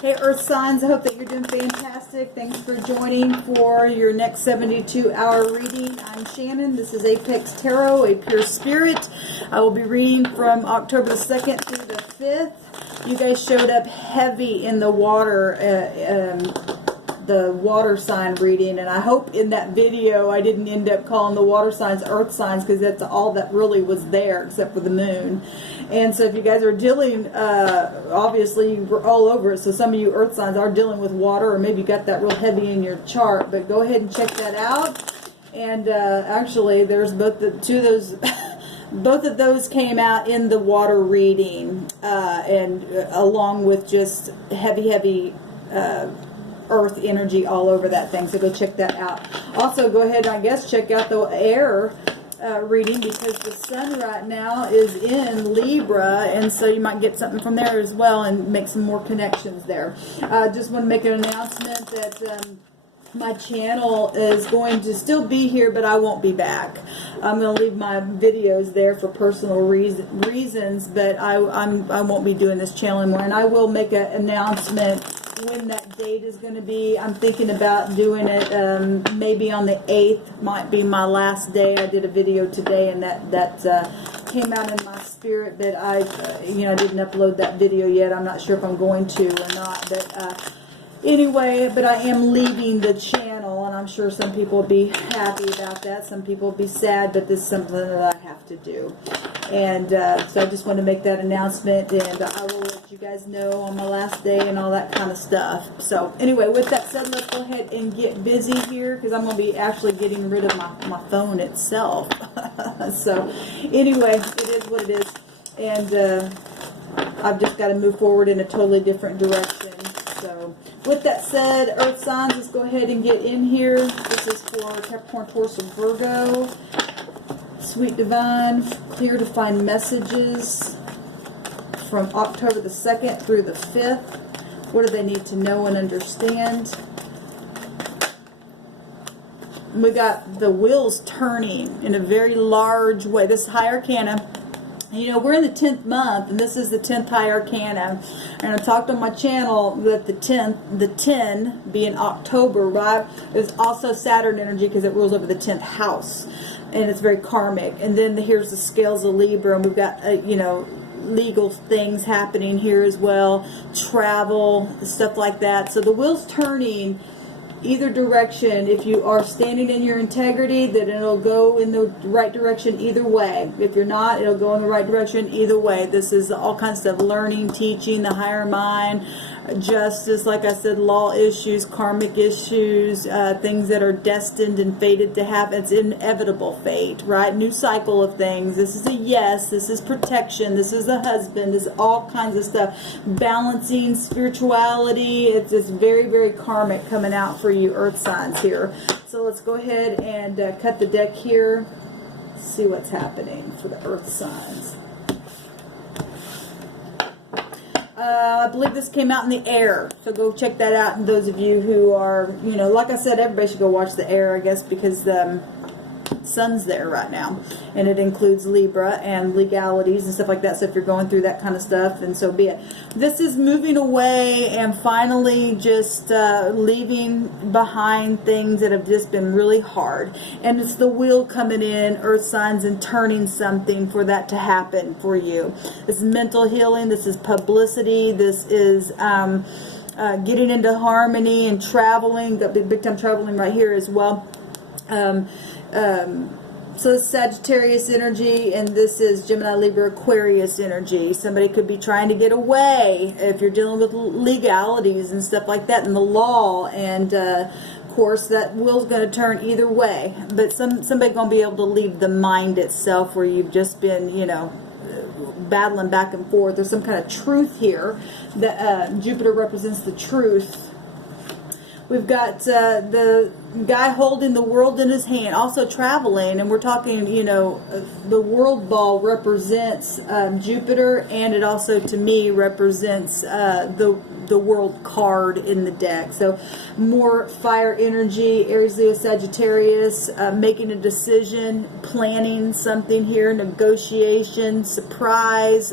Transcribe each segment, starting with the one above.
Hey Earth signs, I hope that you're doing fantastic. Thanks for joining for your next 72-hour reading. I'm Shannon. This is Apex Tarot, a pure spirit. I will be reading from October the 2nd through the 5th. You guys showed up heavy in the water sign reading, and I hope in that video I didn't end up calling the water signs earth signs, because that's all that really was there except for the moon. And so if you guys are dealing, obviously we're all over it, so some of you earth signs are dealing with water, or maybe you got that real heavy in your chart, but go ahead and check that out. And actually there's both of those both of those came out in the water reading, and along with just heavy earth energy all over that thing, so go check that out. Also go ahead and I guess check out the air reading, because the sun right now is in Libra, and so you might get something from there as well and make some more connections there. Just want to make an announcement that my channel is going to still be here, but I won't be back. I'm going to leave my videos there for personal reasons, but I won't be doing this channel anymore, and I will make an announcement when that date is going to be. I'm thinking about doing it maybe on the 8th might be my last day. I did a video today, and that came out in my spirit, but I didn't upload that video yet. I'm not sure if I'm going to or not, but anyway, but I am leaving the channel, and I'm sure some people will be happy about that. Some people will be sad, but this is something that I have to do. And so I just want to make that announcement, and I will let you guys know on my last day and all that kind of stuff. So anyway, with that said, let's go ahead and get busy here, because I'm going to be actually getting rid of my phone itself. So anyway, it is what it is, and I've just got to move forward in a totally different direction. So with that said, earth signs, let's go ahead and get in here. This is for Capricorn, Taurus, and Virgo. Sweet Divine, clear to find messages from October the 2nd through the 5th. What do they need to know and understand? We got the wheels turning in a very large way. This is High Arcana. You know, we're in the 10th month, and this is the 10th High Arcana. And I talked on my channel that the 10 being October, right, is also Saturn energy, because it rules over the 10th house. And it's very karmic. And then here's the scales of Libra, and we've got, legal things happening here as well. Travel, stuff like that. So the wheel's turning either direction. If you are standing in your integrity, then it'll go in the right direction either way. If you're not, it'll go in the right direction either way. This is all kinds of learning, teaching, the higher mind, justice, like I said, law issues, karmic issues, things that are destined and fated to happen. It's inevitable fate, right? New cycle of things. This is a yes. This is protection. This is a husband. This is all kinds of stuff. Balancing spirituality. It's very, very karmic coming out for you earth signs here. So let's go ahead and cut the deck here. See what's happening for the earth signs. I believe this came out in the air, so go check that out. And those of you who are, like I said, everybody should go watch the air, I guess, because the sun's there right now, and it includes Libra and legalities and stuff like that. So if you're going through that kind of stuff, then so be it. This is moving away and finally just leaving behind things that have just been really hard. And it's the wheel coming in, earth signs, and turning something for that to happen for you. This is mental healing. This is publicity. This is getting into harmony and traveling. Got big time traveling right here as well. So it's Sagittarius energy, and this is Gemini, Libra, Aquarius energy. Somebody could be trying to get away if you're dealing with legalities and stuff like that and the law, and of course that wheel's going to turn either way, but somebody going to be able to leave the mind itself where you've just been, battling back and forth. There's some kind of truth here. That Jupiter represents the truth. We've got the guy holding the world in his hand, also traveling, and we're talking, the world ball represents Jupiter, and it also, to me, represents the world card in the deck. So more fire energy, Aries, Leo, Sagittarius, making a decision, planning something here, negotiation, surprise,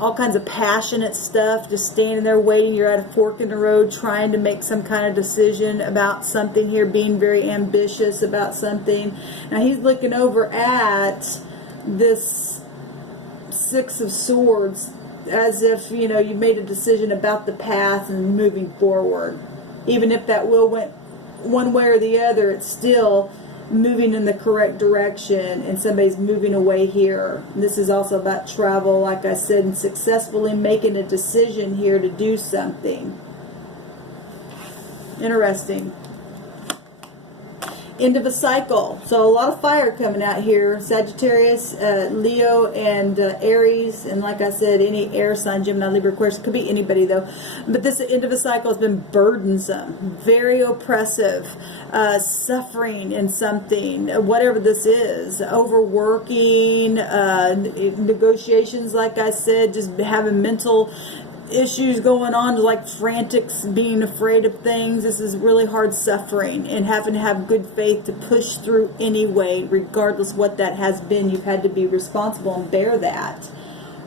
all kinds of passionate stuff, just standing there waiting. You're at a fork in the road trying to make some kind of decision about something here, being very ambitious about something. Now he's looking over at this Six of Swords as if, you know, you made a decision about the path and moving forward. Even if that will went one way or the other, it's still moving in the correct direction, and somebody's moving away here. And this is also about travel, like I said, and successfully making a decision here to do something. Interesting. End of a cycle. So a lot of fire coming out here. Sagittarius, Leo, and Aries. And like I said, any air sign, Gemini, Libra, Aquarius. Could be anybody though. But this end of a cycle has been burdensome. Very oppressive. Suffering in something. Whatever this is. Overworking. Negotiations, like I said. Just having mental issues going on, like frantics, being afraid of things. This is really hard suffering, and having to have good faith to push through anyway, regardless what that has been. You've had to be responsible and bear that.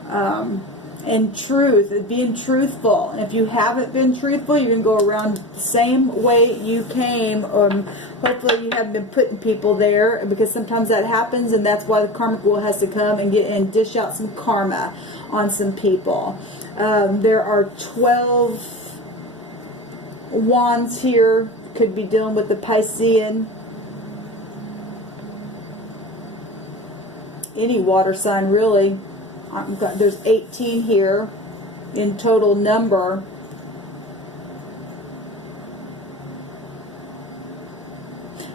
And truth, being truthful. And if you haven't been truthful, you're going to go around the same way you came. Hopefully you haven't been putting people there, because sometimes that happens, and that's why the karmic wheel has to come and dish out some karma on some people. There are 12 wands here. Could be dealing with the Piscean. Any water sign, really. There's 18 here in total number.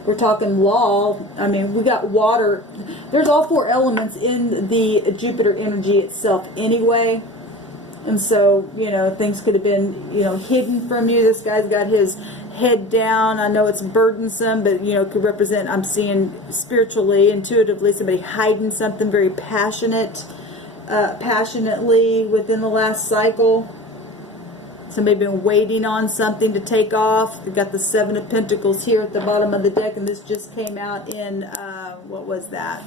We're talking law. I mean, we got water. There's all 4 elements in the Jupiter energy itself anyway. And so, you know, things could have been, you know, hidden from you. This guy's got his head down. I know it's burdensome, but, you know, it could represent, I'm seeing spiritually, intuitively, somebody hiding something very passionately within the last cycle. Somebody been waiting on something to take off. We've got the 7 of Pentacles here at the bottom of the deck, and this just came out in, what was that?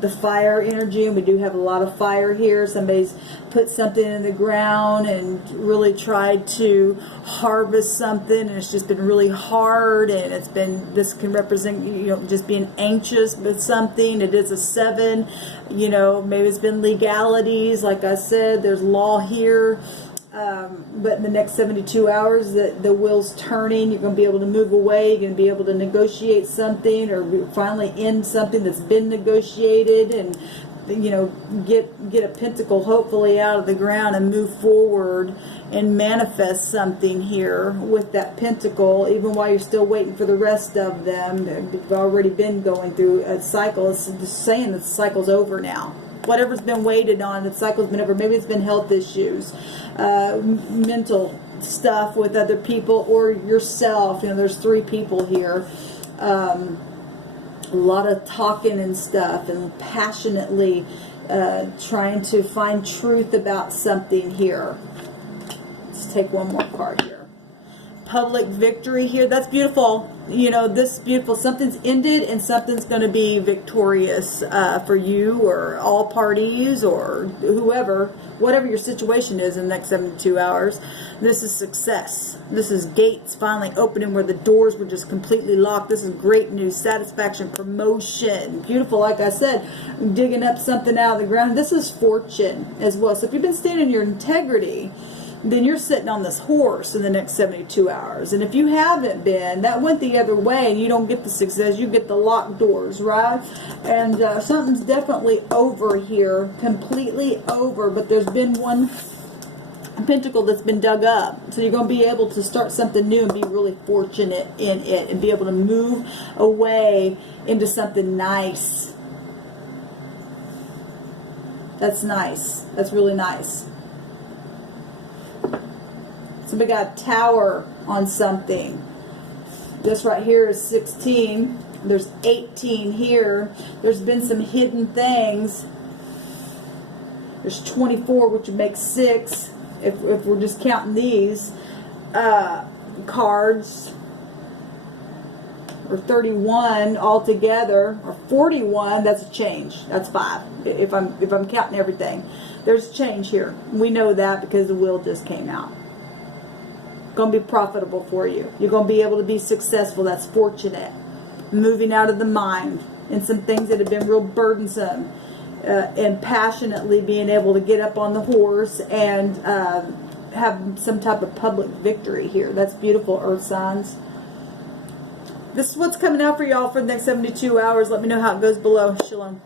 The fire energy, and we do have a lot of fire here. Somebody's put something in the ground and really tried to harvest something, and it's just been really hard, and it's been, this can represent, you know, just being anxious with something. It is a 7, you know, maybe it's been legalities. Like I said, there's law here. But in the next 72 hours, the wheel's turning. You're going to be able to move away. You're going to be able to negotiate something, or finally end something that's been negotiated, and, you know, get a pentacle hopefully out of the ground and move forward and manifest something here with that pentacle, even while you're still waiting for the rest of them. You've already been going through a cycle. It's just saying that the cycle's over now. Whatever's been waited on, the cycle's been over. Maybe it's been health issues, mental stuff with other people or yourself. You know, there's 3 people here. A lot of talking and stuff, and passionately trying to find truth about something here. Let's take one more card here. Public victory here. That's beautiful. You know, this is beautiful. Something's ended and something's going to be victorious for you or all parties or whoever, whatever your situation is in the next 72 hours. This is success. This is gates finally opening where the doors were just completely locked. This is great news, satisfaction, promotion. Beautiful, like I said, digging up something out of the ground. This is fortune as well. So if you've been standing in your integrity, then you're sitting on this horse in the next 72 hours. And if you haven't been, that went the other way, and you don't get the success, you get the locked doors, right? And something's definitely over here, completely over, but there's been one pentacle that's been dug up. So you're going to be able to start something new and be really fortunate in it, and be able to move away into something nice. That's nice. That's really nice. Somebody got a tower on something. This right here is 16. There's 18 here. There's been some hidden things. There's 24, which would make 6 if we're just counting these cards. Or 31 altogether, or 41. That's a change. That's 5 if I'm counting everything. There's change here. We know that because the wheel just came out. Going to be profitable for you. You're going to be able to be successful. That's fortunate. Moving out of the mind and some things that have been real burdensome, and passionately being able to get up on the horse and have some type of public victory here. That's beautiful, earth signs. This is what's coming out for y'all for the next 72 hours. Let me know how it goes below. Shalom.